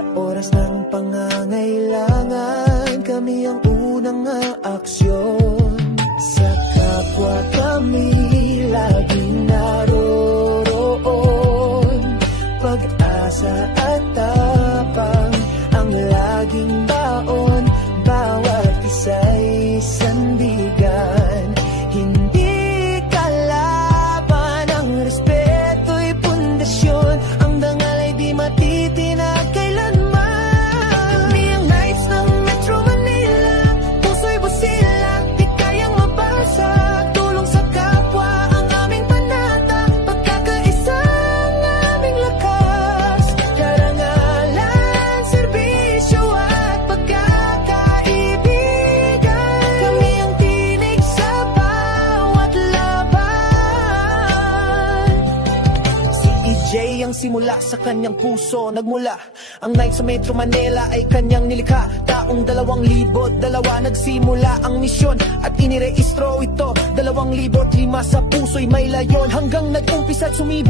Sa oras ng pangangailangan, kami ang unang aaksyon. Sa kapwa kami laging naroroon. Pag-asa at tapang ang laging baon. Bawat isa'y sandigan. Hindi kalaban ang respeto'y pundasyon. Ang dangal ay di matitinag kailanman. Kami ang Knights ng Metro Manila. Puso'y busilak, di kayang mabasag. Tulong sa kapwa ang aming panata. Pagkakaisa ang aming lakas. Karangalan, serbisyo at pagkakaibigan. Kami ang tinig sa bawat laban. Si EJ ang simula sa kanyang puso nagmula. Ang Knights sa Metro Manila ay kanyang nilikha. Taong 2002 nagsimula ang misyon at inirehistro ito 2005 sa puso'y may layon. Hanggang nag-umpisa at sumibo